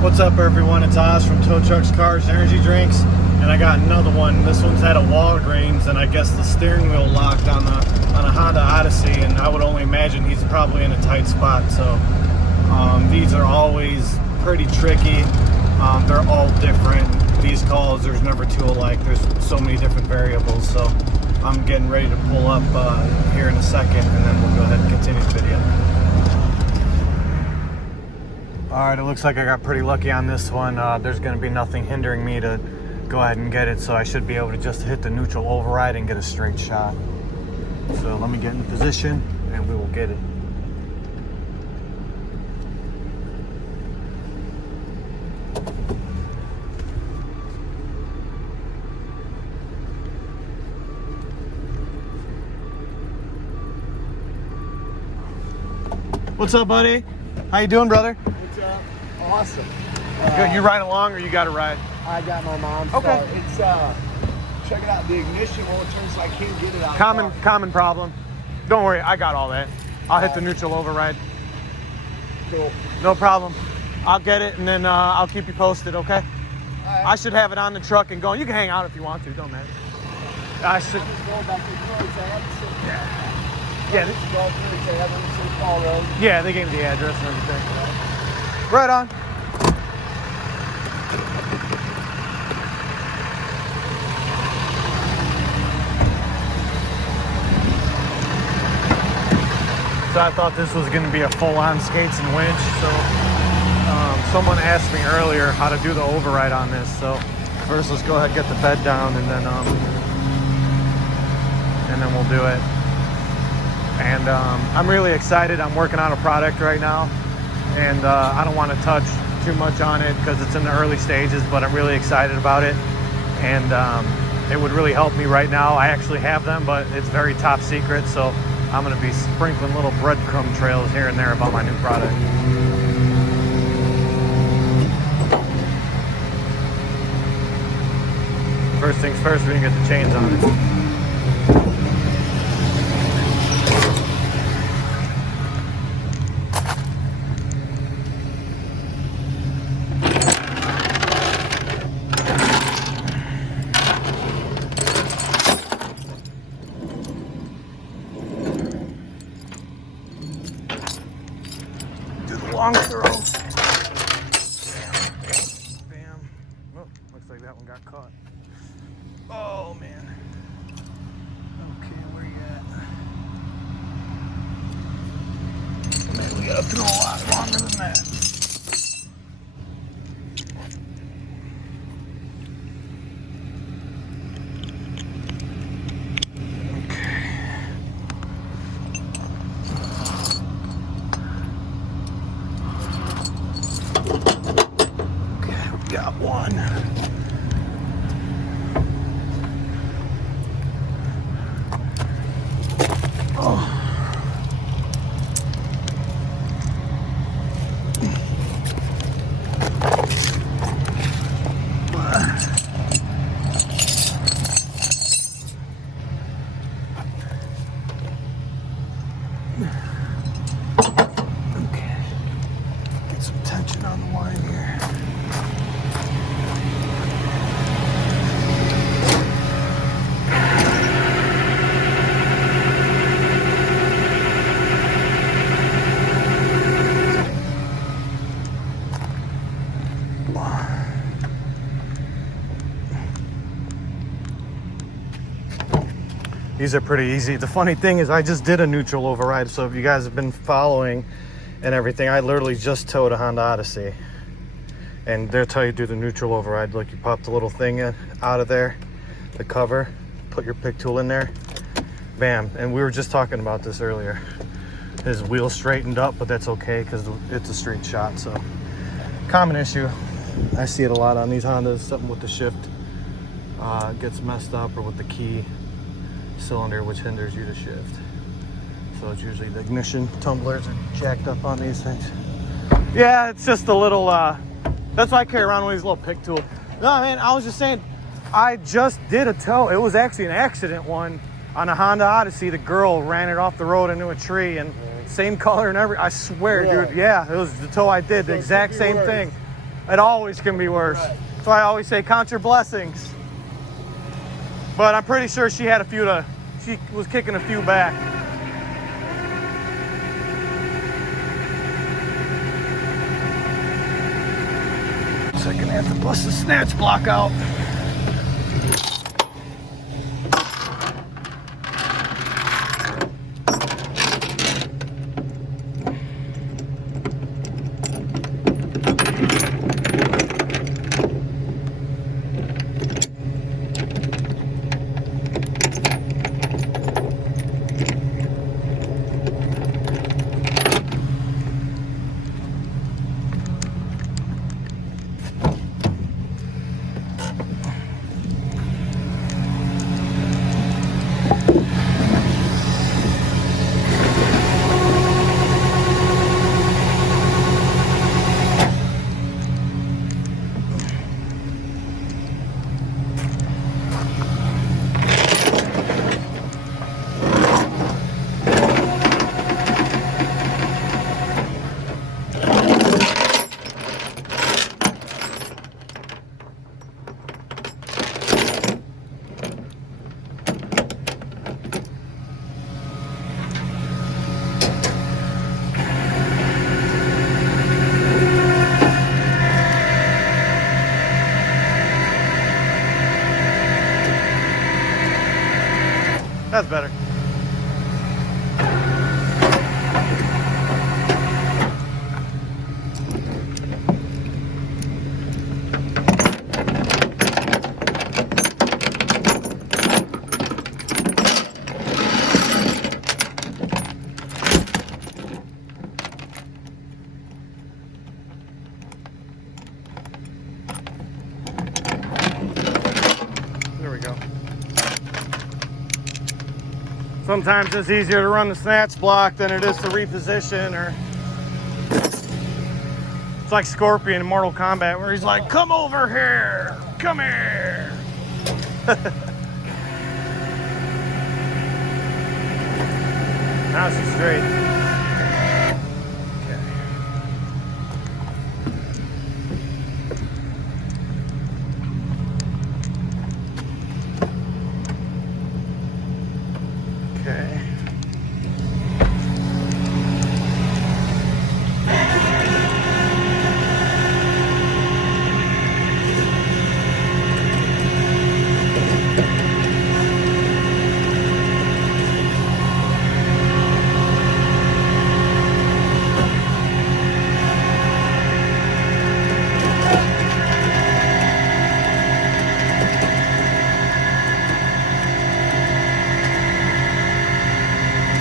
What's up, everyone? It's Oz from Tow Trucks, Cars, Energy Drinks, and I got another one. This one's at a Walgreens, and I guess the steering wheel locked on a Honda Odyssey, and I would only imagine he's probably in a tight spot. So these are always pretty tricky. They're all different. These calls, there's never two alike. There's so many different variables. So I'm getting ready to pull up here in a second, and then we'll go ahead and continue the video. All right, it looks like I got pretty lucky on this one. There's going to be nothing hindering me to go ahead and get it, so I should be able to just hit the neutral override and get a straight shot. So let me get in position and we will get it. What's up, buddy? How you doing, brother? Awesome. Good. You ride along, or you got to ride? I got my mom's Okay. car. It's check it out. The ignition won't turn, so I can't get it out. Common problem. Don't worry, I got all that. I'll hit the neutral override. Cool. No problem. I'll get it, and then I'll keep you posted. Okay? Right. I should have it on the truck and going. You can hang out if you want to. Don't matter. I should. I'm just going back to the tab. Yeah. Just go through the tab. Let me see the call road. Yeah, they gave me the address and everything. Right on. So I thought this was going to be a full-on skates and winch. So someone asked me earlier how to do the override on this. So first, let's go ahead and get the bed down, and then we'll do it. And I'm really excited. I'm working on a product right now, and I don't want to touch too much on it because it's in the early stages, but I'm really excited about it. And it would really help me right now. I actually have them, but it's very top secret. So I'm going to be sprinkling little breadcrumb trails here and there about my new product. First things first, we're going to get the chains on it. Long throw. Bam. Oh, looks like that one got caught. Oh, man. Okay, where you at? Man, we gotta throw a lot longer than that. Got one. Oh. Okay. Get some tension on the line here. These are pretty easy. The funny thing is I just did a neutral override, so if you guys have been following and everything, I literally just towed a Honda Odyssey. And they'll tell you to do the neutral override. Look, you pop the little thing in, out of there, the cover, put your pick tool in there, bam. And we were just talking about this earlier. His wheel straightened up, but that's okay because it's a straight shot. So common issue. I see it a lot on these Hondas, something with the shift gets messed up, or with the key cylinder, which hinders you to shift. So it's usually the ignition tumblers are jacked up on these things. Yeah, it's just a little that's why I carry around one of these little pick tools. No, man, I was just saying, I just did a tow. It was actually an accident one on a Honda Odyssey. The girl ran it off the road into a tree, and same color and every. I swear, dude. Yeah, it was the tow I did. The exact same thing. It always can be worse. Right. That's why I always say count your blessings. But I'm pretty sure she had a few to, she was kicking a few back. So I'm gonna have to bust the snatch block out. That's better. There we go. Sometimes it's easier to run the snatch block than it is to reposition, or it's like Scorpion in Mortal Kombat where he's like, come over here, come here. Now she's straight. Okay.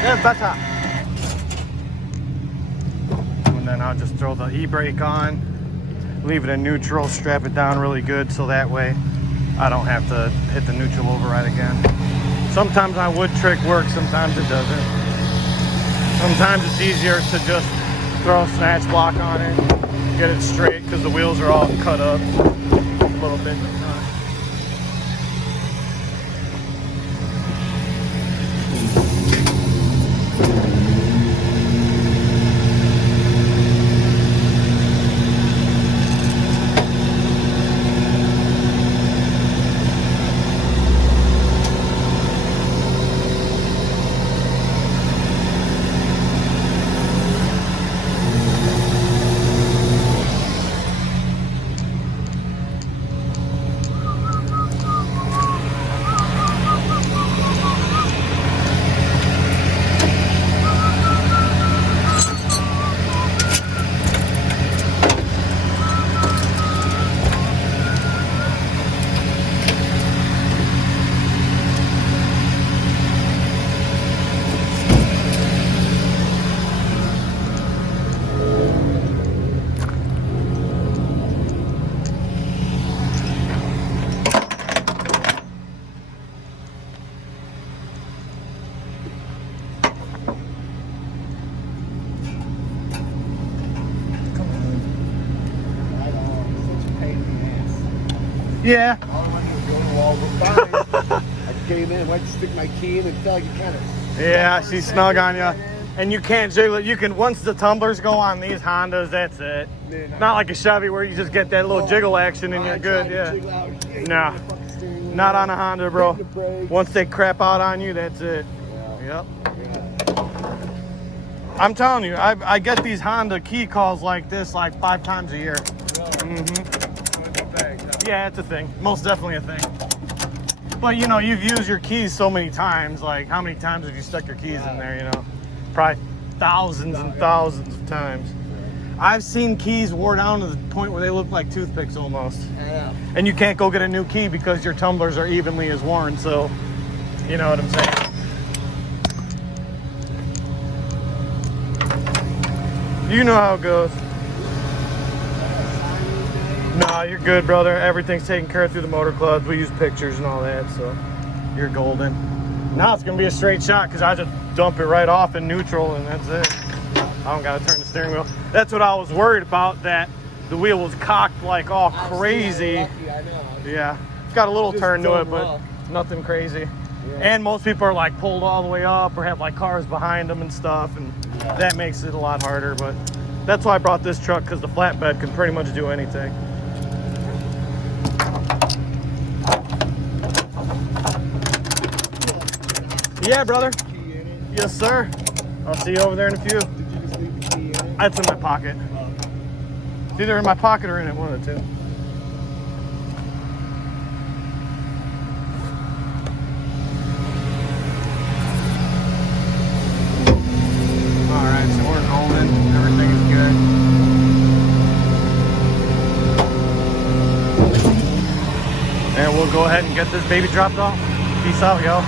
Yeah, better. And then I'll just throw the e-brake on, leave it in neutral, strap it down really good so that way I don't have to hit the neutral override again. Sometimes my wood trick works, sometimes it doesn't. Sometimes it's easier to just throw a snatch block on it, get it straight because the wheels are all cut up a little bit in the front. Yeah. All I wanted to go to the wall, but fine. I came in, went to stick my key in and felt like it kind of. Yeah, she's snug on you. And you can't jiggle it. You can, once the tumblers go on these Hondas, that's it. Man, Not like a Chevy where you just get that little jiggle action and you're good. Yeah. Nah, not on a Honda, bro. Once they crap out on you, that's it. Yep. I'm telling you, I get these Honda key calls like this like 5 times a year. Yeah, it's a thing. Most definitely a thing. But you know, you've used your keys so many times. Like, how many times have you stuck your keys in there, you know? Probably thousands and thousands of times. I've seen keys wore down to the point where they look like toothpicks almost. Yeah. And you can't go get a new key because your tumblers are evenly as worn, so you know what I'm saying. You know how it goes. Nah, you're good, brother. Everything's taken care of through the motor clubs. We use pictures and all that, so you're golden. Now it's gonna be a straight shot because I just dump it right off in neutral and that's it. I don't gotta turn the steering wheel. That's what I was worried about, that the wheel was cocked like all crazy. Yeah, it's got a little turn to it, but nothing crazy. And most people are like pulled all the way up or have like cars behind them and stuff, and that makes it a lot harder. But that's why I brought this truck, because the flatbed can pretty much do anything. Yeah, brother. Yes, sir. I'll see you over there in a few. It's in my pocket. It's either in my pocket or in it, one of the two. Alright, so we're golden. Everything is good. And we'll go ahead and get this baby dropped off. Peace out, y'all.